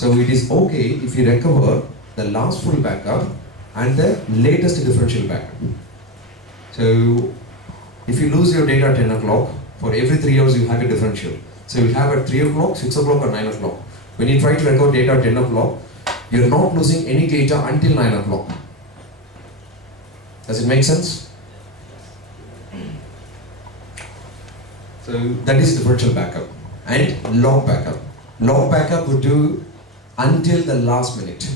So it is okay if you recover the last full backup and the latest differential backup. So if you lose your data at 10 o'clock, for every 3 hours you have a differential. So you have at 3 o'clock, 6 o'clock or 9 o'clock. When you try to record data at 10 o'clock, you're not losing any data until 9 o'clock. Does it make sense? So that is differential backup. And log backup. Log backup would do until the last minute.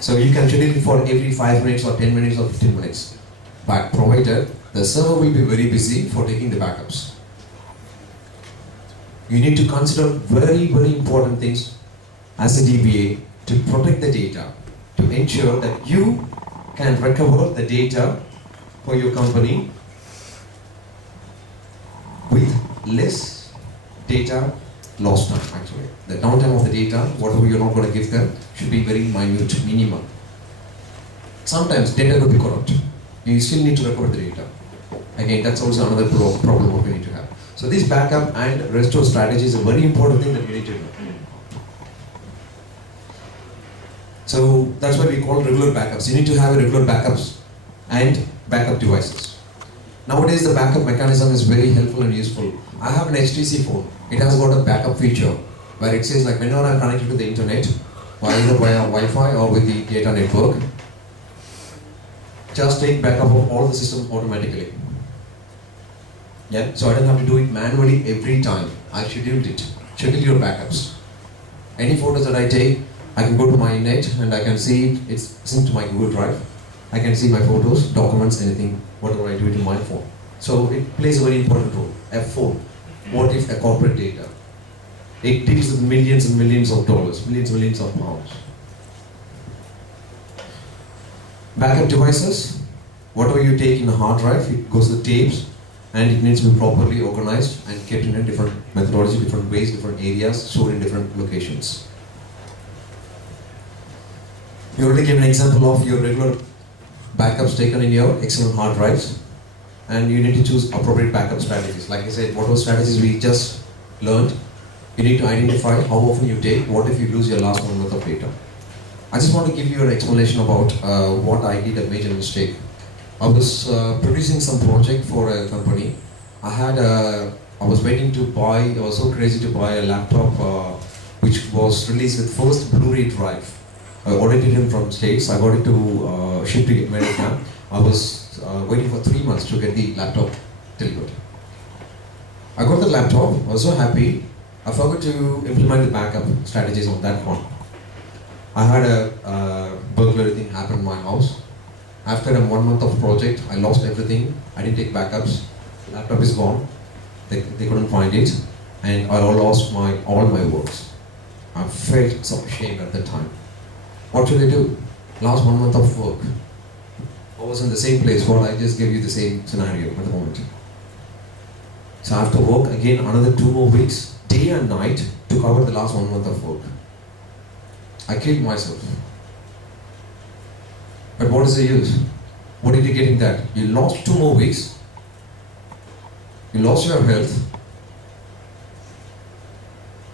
So you can schedule it for every 5 minutes or 10 minutes or 15 minutes. But provided the server will be very busy for taking the backups. You need to consider very, very important things as a DBA to protect the data, to ensure that you can recover the data for your company with less data lost time actually. The downtime of the data, whatever you're not going to give them, should be very minute, minimal. Sometimes data will be corrupt. You still need to recover the data. Again, that's also another problem what we need to have. So this backup and restore strategy is a very important thing that you need to know. So that's why we call regular backups. You need to have regular backups and backup devices. Nowadays the backup mechanism is very helpful and useful. I have an HTC phone. It has got a backup feature where it says like whenever I'm connected to the internet, either via Wi-Fi or with the data network, just take backup of all the systems automatically. Yeah, so I don't have to do it manually every time. I scheduled it. Schedule your backups. Any photos that I take, I can go to my net and I can see it. It's synced to my Google Drive. I can see my photos, documents, anything, whatever I do it in my phone. So it plays a very important role. A phone. What if a corporate data? It deals with millions and millions of dollars, millions of pounds. Backup devices. Whatever you take in a hard drive, it goes to the tapes. And it needs to be properly organized and kept in a different methodology, different ways, different areas, stored in different locations. You already gave an example of your regular backups taken in your external hard drives, and you need to choose appropriate backup strategies. Like I said, whatever strategies we just learned, you need to identify how often you take, what if you lose your last 1 month of data. I just want to give you an explanation about what I did a major mistake. I was producing some project for a company. I was waiting to buy, I was so crazy to buy a laptop which was released with first Blu-ray drive. I ordered it from States, I got it to ship to America. I was waiting for 3 months to get the laptop delivered. I got the laptop, I was so happy. I forgot to implement the backup strategies on that one. I had a burglary thing happen in my house. After a 1 month of project, I lost everything. I didn't take backups. The laptop is gone. They couldn't find it, and I lost all my works. I felt so ashamed at that time. What should I do? Last 1 month of work. I was in the same place. Well, I just gave you the same scenario at the moment. So I have to work again another 2 more weeks, day and night, to cover the last 1 month of work. I killed myself. But what is the use? What did you get in that? You lost 2 more weeks. You lost your health.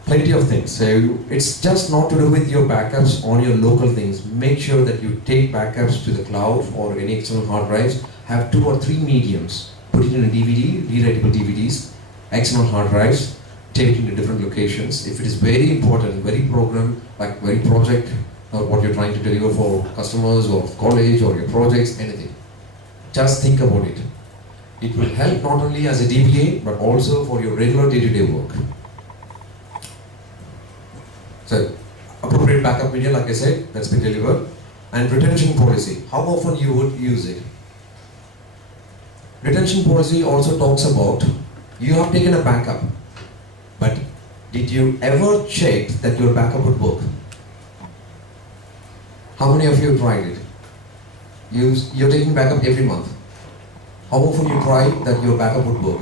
Plenty of things. So it's just not to do with your backups on your local things. Make sure that you take backups to the cloud or any external hard drives. Have 2 or 3 mediums. Put it in a DVD, rewritable DVDs, external hard drives, tape it into different locations. If it is very important, very program, like very project, or what you're trying to deliver for customers or college or your projects, anything. Just think about it. It will help not only as a DBA, but also for your regular day-to-day work. So, appropriate backup media, like I said, that's been delivered. And retention policy, how often you would use it. Retention policy also talks about, you have taken a backup, but did you ever check that your backup would work? How many of you tried it? You're taking backup every month. How often you try that your backup would work?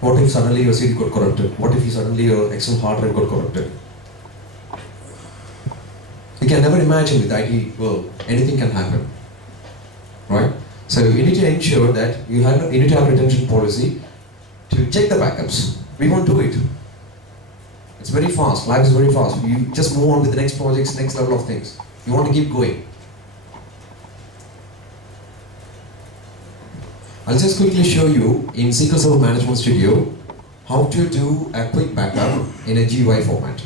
What if suddenly your CD got corrupted? What if suddenly your external hard drive got corrupted? You can never imagine with IT world, anything can happen, right? So you need to ensure that you need to have a retention policy to check the backups. We won't do it. It's very fast. Life is very fast. You just move on with the next projects, next level of things. You want to keep going. I'll just quickly show you in SQL Server Management Studio how to do a quick backup in a GUI format.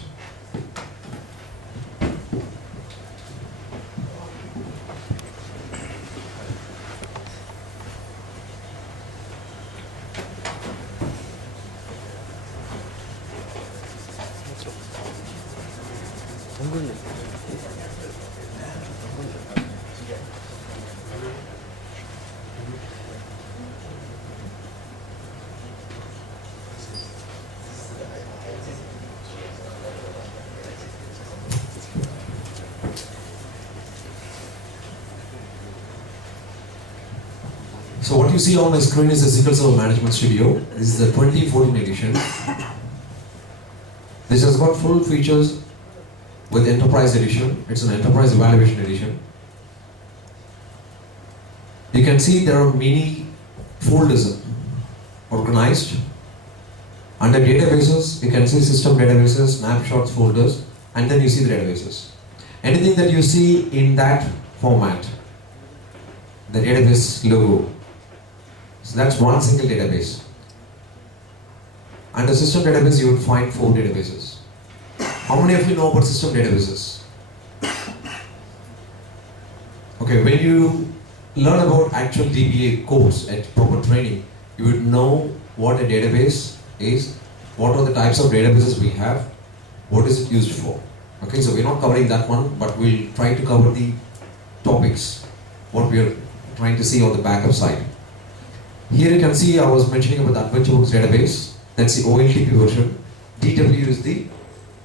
So what you see on my screen is the SQL Server Management Studio. This is the 2014 edition. This has got full features with Enterprise Edition. It's an Enterprise Evaluation Edition. You can see there are many folders organized. Under databases, you can see system databases, snapshots, folders, and then you see the databases. Anything that you see in that format, the database logo, so that's one single database. Under system database, you would find 4 databases. How many of you know about system databases? Okay, when you learn about actual DBA course at proper training, you would know what a database is, what are the types of databases we have, what is it used for. Okay, so we're not covering that one, but we'll try to cover the topics, what we are trying to see on the backup side. Here you can see I was mentioning about the AdventureWorks database. That's the OLTP version. DW is the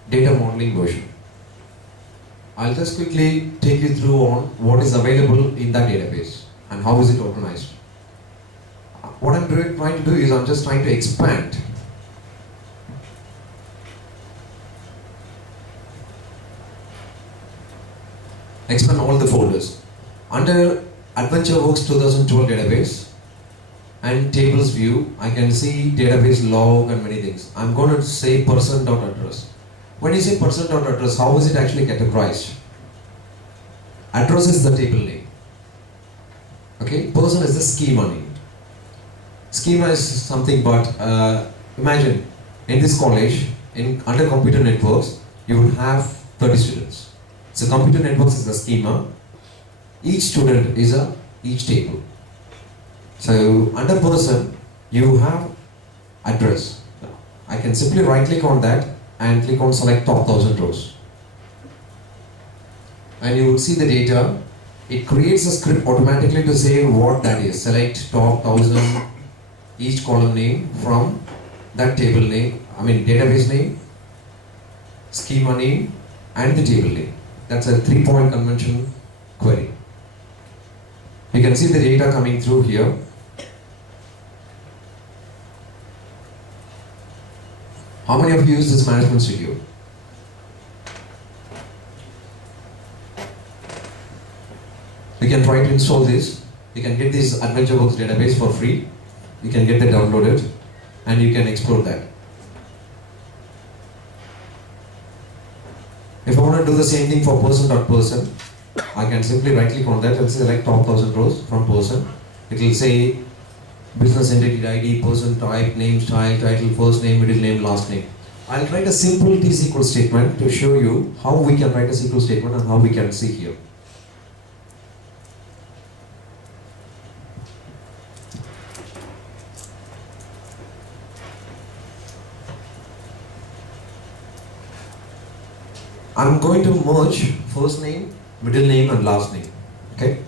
data modeling version. I'll just quickly take you through on what is available in that database and how is it organized. What I'm trying to do is I'm just trying to expand all the folders. Under AdventureWorks 2012 database and tables view, I can see database log and many things. I'm going to say person.address. When you say person.address, how is it actually categorized? Address is the table name. Okay, person is the schema name. Schema is something, but imagine in this college, under computer networks, you would have 30 students. So computer networks is the schema. Each student is each table. So under person, you have address. I can simply right click on that and click on select top 1000 rows. And you will see the data. It creates a script automatically to say what that is. Select top 1000, each column name from that table name, database name, schema name, and the table name. That's a 3-point convention query. You can see the data coming through here. How many of you use this management studio? You can try to install this. You can get this AdventureWorks database for free. You can get that downloaded and you can explore that. If I want to do the same thing for person.person, I can simply right click on that and select top 1000 rows from person. It will say business entity ID, person type, name, style, title, first name, middle name, last name. I'll write a simple T-SQL statement to show you how we can write a SQL statement and how we can see here. I'm going to merge first name, middle name and last name. Okay?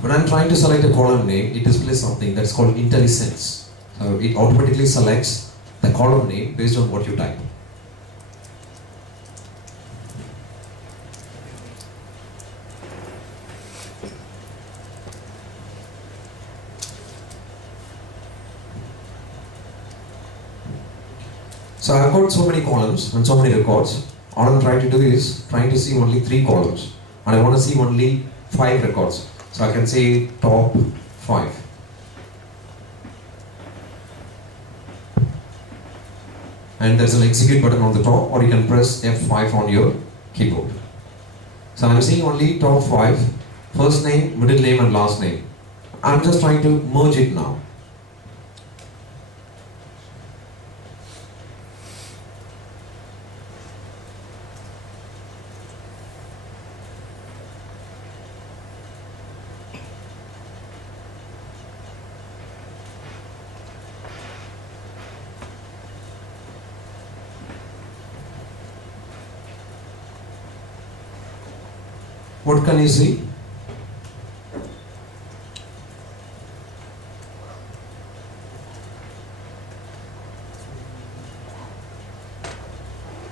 When I'm trying to select a column name, it displays something that's called IntelliSense. So it automatically selects the column name based on what you type. So I've got so many columns and so many records. All I'm trying to do is trying to see only 3 columns, and I want to see only 5 records. So I can say top 5. And there's an execute button on the top, or you can press F5 on your keyboard. So I'm seeing only top 5, first name, middle name and last name. I'm just trying to merge it now. What can you see?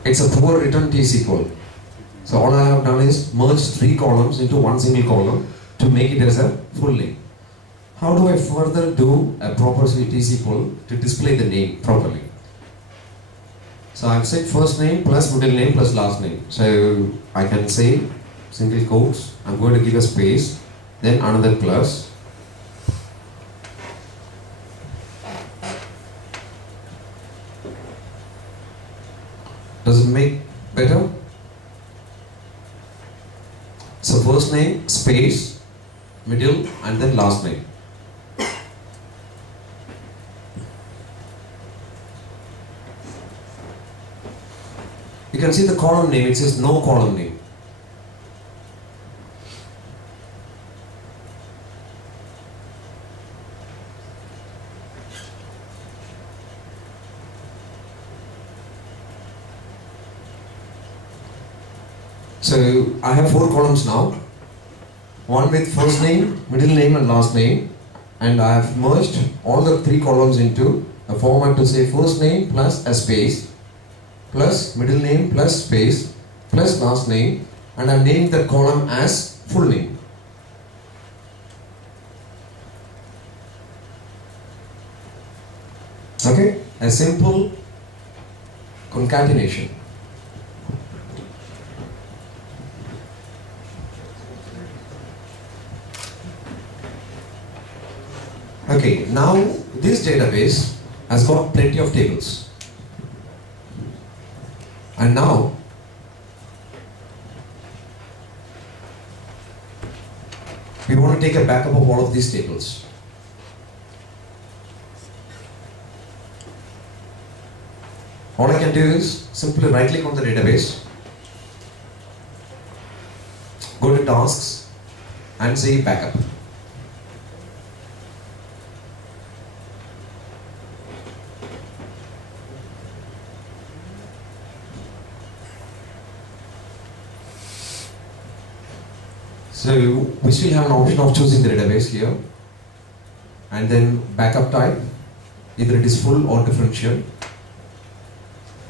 It's a poor written T-SQL. So all I have done is merge 3 columns into one single column to make it as a full name. How do I further do a proper T-SQL to display the name properly? So I've said first name plus middle name plus last name. So I can say single quotes, I'm going to give a space, then another plus. Does it make better? So first name, space, middle, and then last name. You can see the column name, it says no column name. So I have 4 columns now, one with first name, middle name and last name, and I have merged all the 3 columns into a format to say first name plus a space, plus middle name plus space, plus last name, and I named that column as full name. Okay, a simple concatenation. Okay, now this database has got plenty of tables. And now we want to take a backup of all of these tables. All I can do is simply right click on the database, go to tasks and say backup. So we still have an option of choosing the database here, and then backup type, either it is full or differential,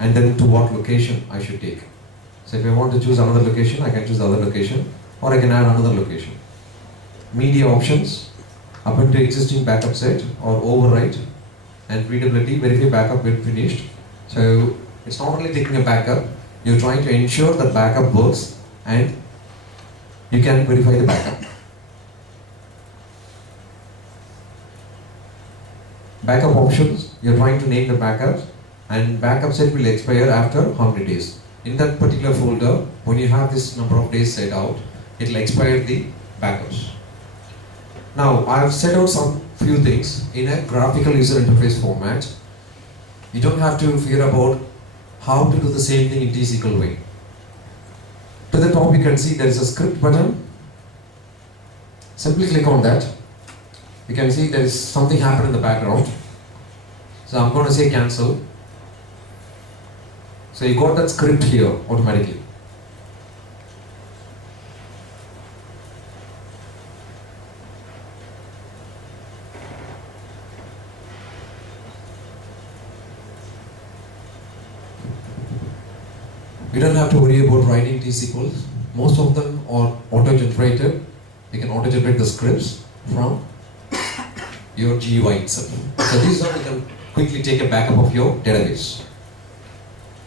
and then to what location I should take. So if I want to choose another location, I can choose the other location, or I can add another location. Media options, append to existing backup set or overwrite, and readability, verify backup when finished. So it's not only taking a backup, you're trying to ensure that backup works and you can verify the backup. Backup options, you're trying to name the backups, and backup set will expire after how many days. In that particular folder, when you have this number of days set out, it will expire the backups. Now, I've set out some few things in a graphical user interface format. You don't have to figure about how to do the same thing in T-SQL way. To the top you can see there is a script button. Simply click on that. You can see there is something happened in the background. So I'm going to say cancel. So you got that script here automatically. You don't have to worry about writing T-SQL. Most of them are auto-generated. You can auto-generate the scripts from your GUI itself. So these are, you can quickly take a backup of your database.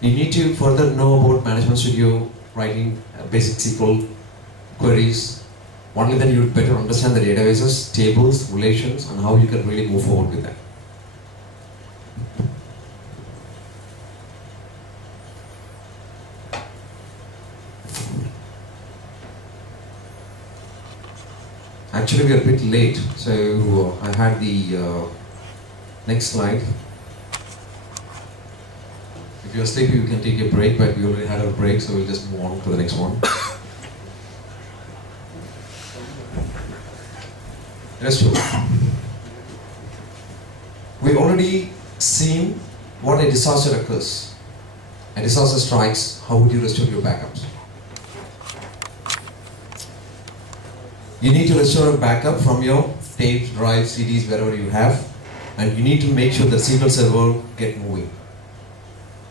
You need to further know about Management Studio, writing basic SQL queries, Only then you would better understand the databases, tables, relations, and how you can really move forward with that. Actually, we are a bit late, so I had the next slide. If you're sleepy, you can take a break, but we already had our break, so we'll just move on to the next one. Restore. We've already seen what a disaster occurs. A disaster strikes, how would you restore your backups? You need to restore a backup from your tapes, drives, CDs, wherever you have, and you need to make sure the SQL Server get moving.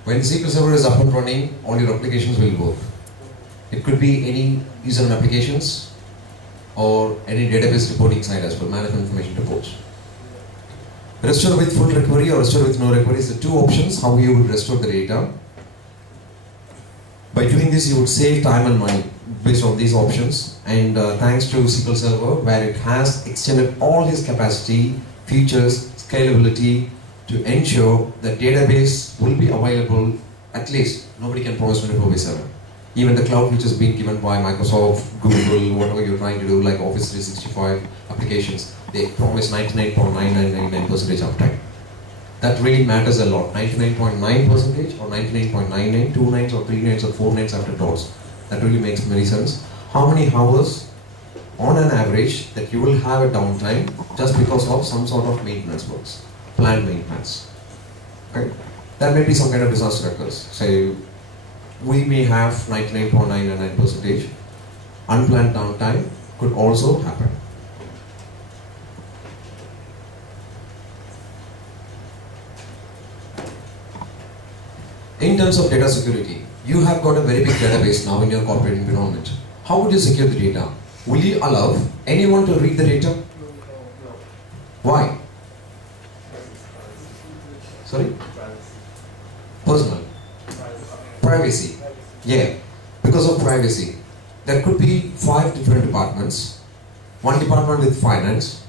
When the SQL Server is up and running, all your applications will work. It could be any user and applications or any database reporting side as well, management information reports. Restore with full recovery or restore with no recovery is the two options how you would restore the data. By doing this, you would save time and money based on these options, and thanks to SQL Server, where it has extended all its capacity, features, scalability to ensure that database will be available. At least nobody can promise 24/7. Even the cloud which has been given by Microsoft, Google, whatever you're trying to do, like Office 365 applications, they promise 99.9999% uptime. That really matters a lot. 99.9% or 99.99, 2 nines or 3 nines or 4 nines after dots. That really makes many sense. How many hours on an average that you will have a downtime just because of some sort of maintenance works, planned maintenance. Okay? That may be some kind of disaster occurs. So we may have 99.999%. Unplanned downtime could also happen. In terms of data security, you have got a very big database now in your corporate environment. How would you secure the data? Will you allow anyone to read the data? Why? Sorry? Personal. Privacy. Yeah, because of privacy. There could be 5 different departments. One department with finance,